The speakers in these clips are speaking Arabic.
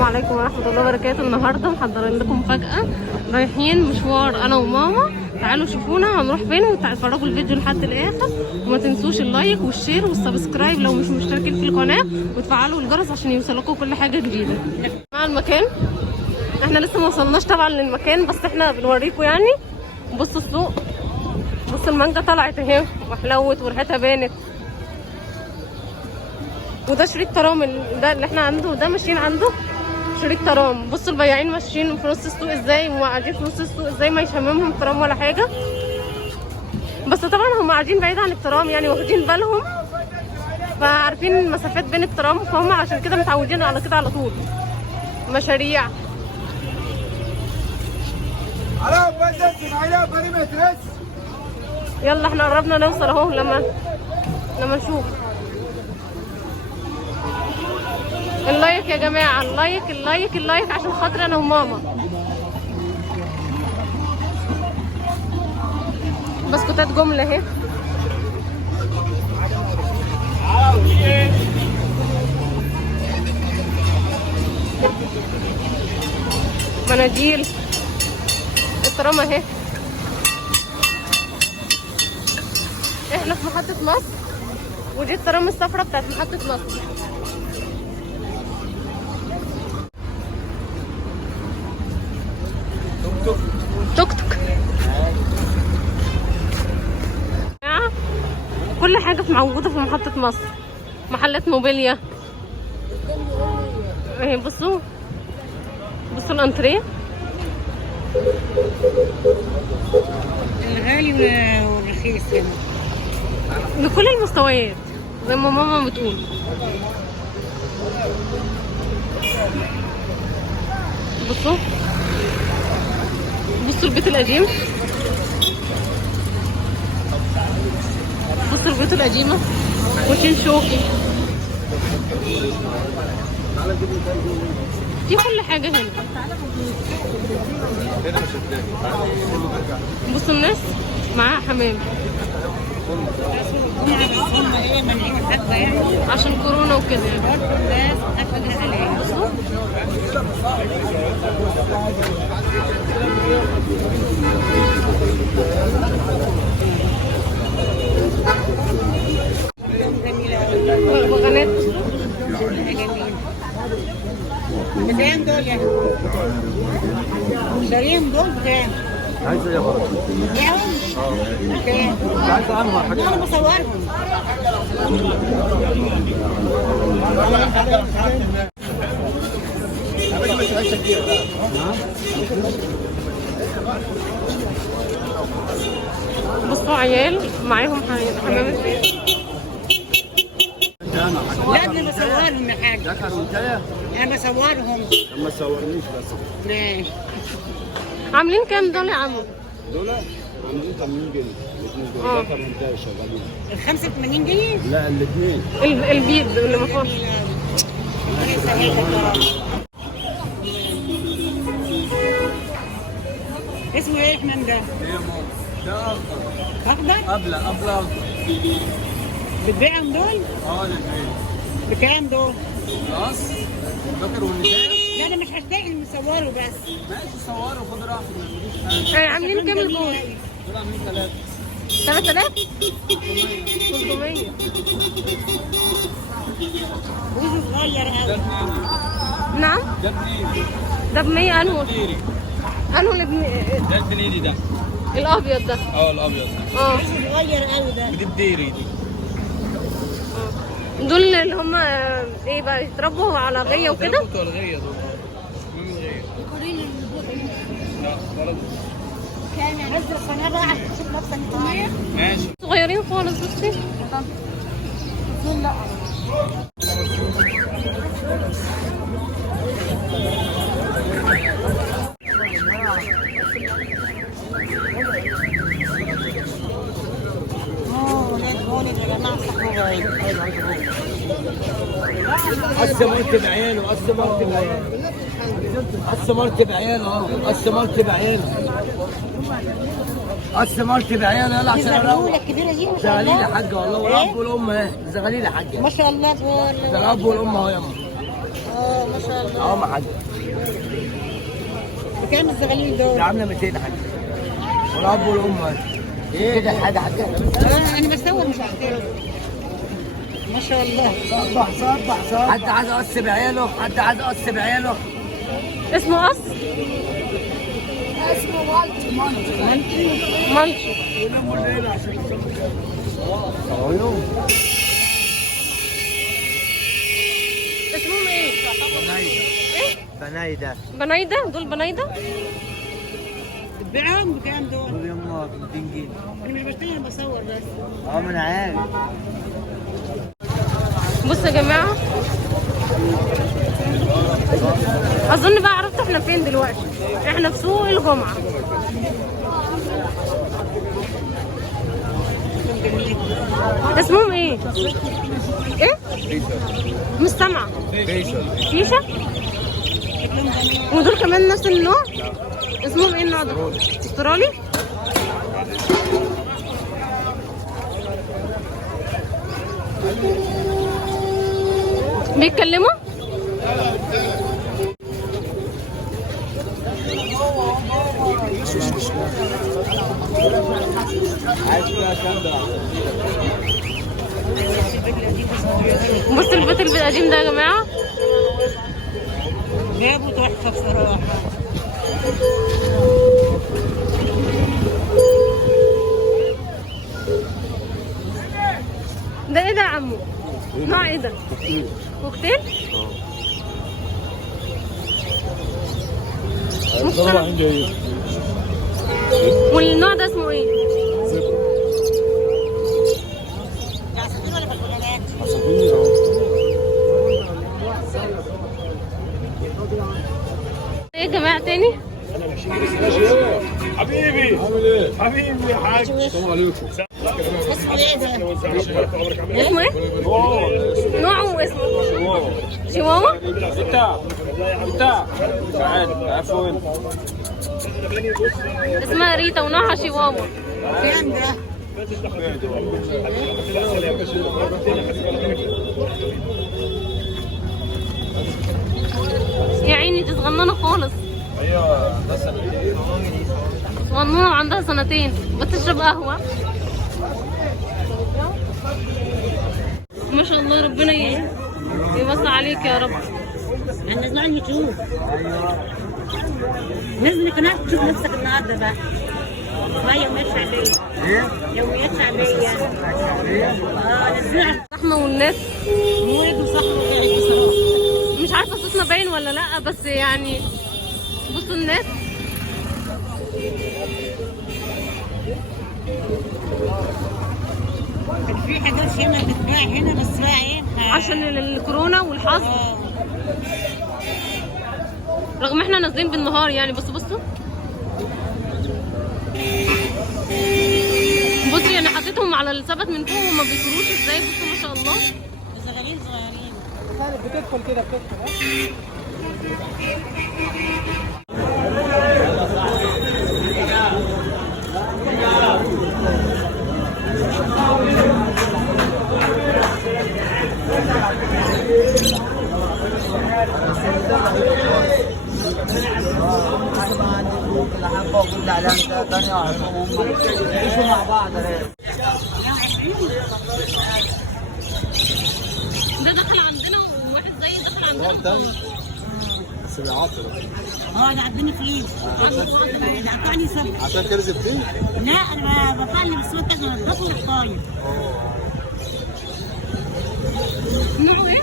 السلام عليكم ورحمة الله وبركاته. النهاردة محضرين لكم مفاجأة، رايحين مشوار أنا وماما. تعالوا شوفونا هنروح فين وتتفرجوا الفيديو لحد الآخر، وما تنسوش اللايك والشير والسبسكرايب لو مش مشتركين في القناة، وتفعلوا الجرس عشان يوصلكم كل حاجة جديدة. مع المكان احنا لسه ما وصلناش طبعا للمكان، بس احنا بنوريكم يعني. بصوا السوق، بصوا المانجا طلعت اهي وحلوت وريحتها بانت. وده شريط ترام ده اللي احنا عنده، ده ماشيين عنده شريط ترام. بصوا البياعين ماشيين في نص السوق ازاي، وقاعدين في نص السوق ازاي، ما يشممهم ترام ولا حاجه. بس طبعا هم قاعدين بعيد عن الترام يعني، واخدين بالهم، فعارفين المسافات بين الترام، فهم عشان كده متعودين على كده على طول. مشاريع يلا احنا قربنا نوصل اهو. لما نشوف اللايك يا جماعه، اللايك اللايك اللايك عشان خاطر انا وماما. بسكوتات جمله اهي، مناديل، الترام اهي. احنا في محطة مصر، ودي الترام الصفرا بتاعت محطة مصر. توك توك. كل حاجة موجودة في محطة مصر، محلات موبيليا اهي. بصوا الانتريه، الغالي والرخيص هنا لكل المستويات زي ما ماما بتقول. بصوا البيت القديم، بصوا البيوت القديمة وشين شوكي، في كل حاجة هنا. بصوا الناس معاها حمام عشان كورونا وكده يعني. بغبغانات بكام دول يعني؟ شاريهم دول بكام؟ عايز ايه يا بابا؟ بيعهم؟ بكام؟ عايز عنها حاجه. انا بصورهم. بصوا عيال معاهم حمام الزيت. لا انا بصورهم يا حاج. ده كان منتهى. انا بصورهم. ما تصورنيش بس. ماشي. عاملين كام دول يا عمو؟ دول عاملين 80 جنيه. ده كان منتهى شغالين. ال 85 جنيه؟ لا الاثنين. البيض اللي ما فيهوش. اسمه ايه احمد ده؟ ده اخضر؟ ابله بتبيعهم دول؟ الاثنين. بكام دول؟ خلاص ذكر والنساء. لا انا مش هشتغل مصوره بس. ماشي صوروا خد راحتك. عاملين كام الجول؟ دول عاملين 3. 3000 300. وزن صغير قوي. نعم ده بنيري. ده ب100. انه ده البنيري ده. الابيض ده. الابيض اه وزن صغير قوي ده. دي بديري دي. دول اللي هم ايه بقى، يتربوا على غيه وكده. بتوع الغيه دول. من الغيه. لا برضه. كان عايز القناه بقى عشان تشوف نفسك. ماشي. صغيرين خالص. بصي لا قص مركب عياله، قص مركب عياله، قص مركب عياله، قص مركب عياله، قص مركب عياله. يلا عشان الزغلولة الكبيرة دي ما شاء زغليل الله. يا حاجه والله، والاب والام اهي. زغليل يا حاجه، ما شاء الله. ده الاب والام اهو ياما. ما شاء الله. اه ما حد. بكام الزغاليل دول؟ ده عامله 200 حاجه. والاب والام ايه كده حاجه حاجه. انا بصور مش هحكي. ما شاء الله. صبح. حد عايز قص بعياله، حد عايز قص بعياله. اسمه قص؟ اسمه مالتي. مالشي. اسمهم ايه؟ ايه؟ بنايده. بنايدة؟ دول بنايدة؟ تبيعهم بكام دول؟ قول يما ب 200 جنيه. انا مش بشتري، انا بصور بس. ما انا عارف. بصوا يا جماعة، أظن بقى عرفت احنا فين دلوقتي. احنا في سوق الجمعة. اسمهم ايه؟ ايه؟ مش سامعة. فيشة؟ ودول كمان نفس النوع؟ اسمهم ايه النوع ده؟ استرالي؟ بيتكلموا؟ بص البيت القديم ده يا جماعة، جابوا تحفه بصراحه. ده ايه ده يا عمو؟ نوع ايه ده؟ كوكتيل؟ مختلف. والنوع ده اسمه ايه؟ عصافير ولا بغبغانات؟ ايه يا جماعة تاني؟ حبيبي عامل ايه؟ حبيبي يا حاج. السلام عليكم. اسمه ايه ده؟ اسمه ايه؟ نوعه واسمه؟ شيواوا؟ بتاع تعال عفوا. اسمها ريتا ونوعها شيواوا. كام ده؟ يا عيني دي صغننة خالص. ايوه ده سنتين. صغننة وعندها سنتين بتشرب قهوة. ما شاء الله، ربنا يوسع عليك يا رب. احنا نزلنا على اليوتيوب. نزل قناة تشوف نفسك النهارده بقى. اسمها يوميات شعبية. يوميات شعبية. نزلها. الزحمة والناس مواد وصحراء وقاعد بصراحة. مش عارفة صوتنا باين ولا لأ، بس يعني بصوا الناس. كان في حاجات هنا بتتباع هنا بس بقى ايه؟ عشان الكورونا والحظر، رغم احنا نازلين بالنهار يعني. بصوا بصوا بصي، يعني حطيتهم على الثبت من فوق وما بيطيروش ازاي. بصوا ما شاء الله. صغيرين صغيرين. بتدخل كده مع بعض. ده دخل عندنا وواحد زي دخل عندنا. بس بيعطل ده عندنا في ايد. ده قطعني سبت. عشان ترزق فيه. لا انا بقلب الصوت كده نضفه والطاير. نوعه ايه؟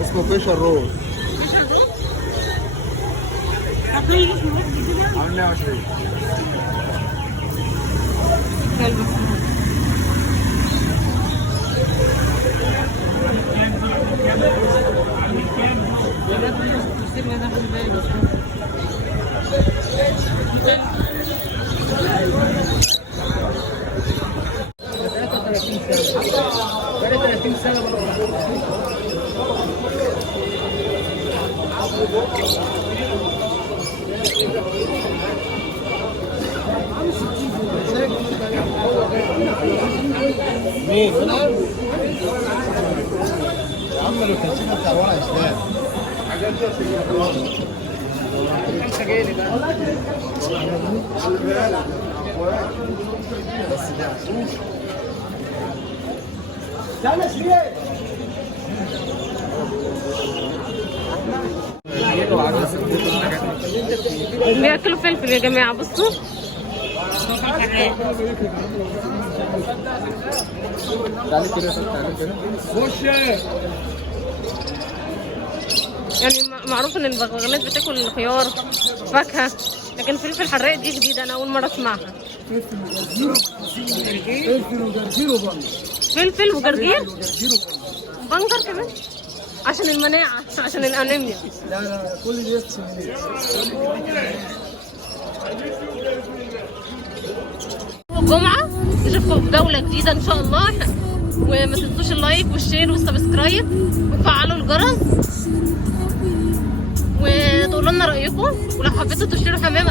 اسمه فيشر رول. طيب اسمه ايه كده؟ عامل 120. مين؟ يا عم لو كان بتاع ورق اسلام. بياكلوا فلفل يا جماعه. بصوا يعني معروف ان البغبغانات بتاكل خيار فاكهه، لكن فلفل حراق دي جديده، انا اول مره اسمعها. فلفل وجرجير بنجر كمان عشان المناعه، عشان الانيميا. لا لا كل دي الجمعه نشوفكم في جوله جديده ان شاء الله، وما تنسوش اللايك والشير والسبسكرايب وتفعلوا الجرس وتقولوا لنا رايكم، ولو حبيتوا تشتروا حمام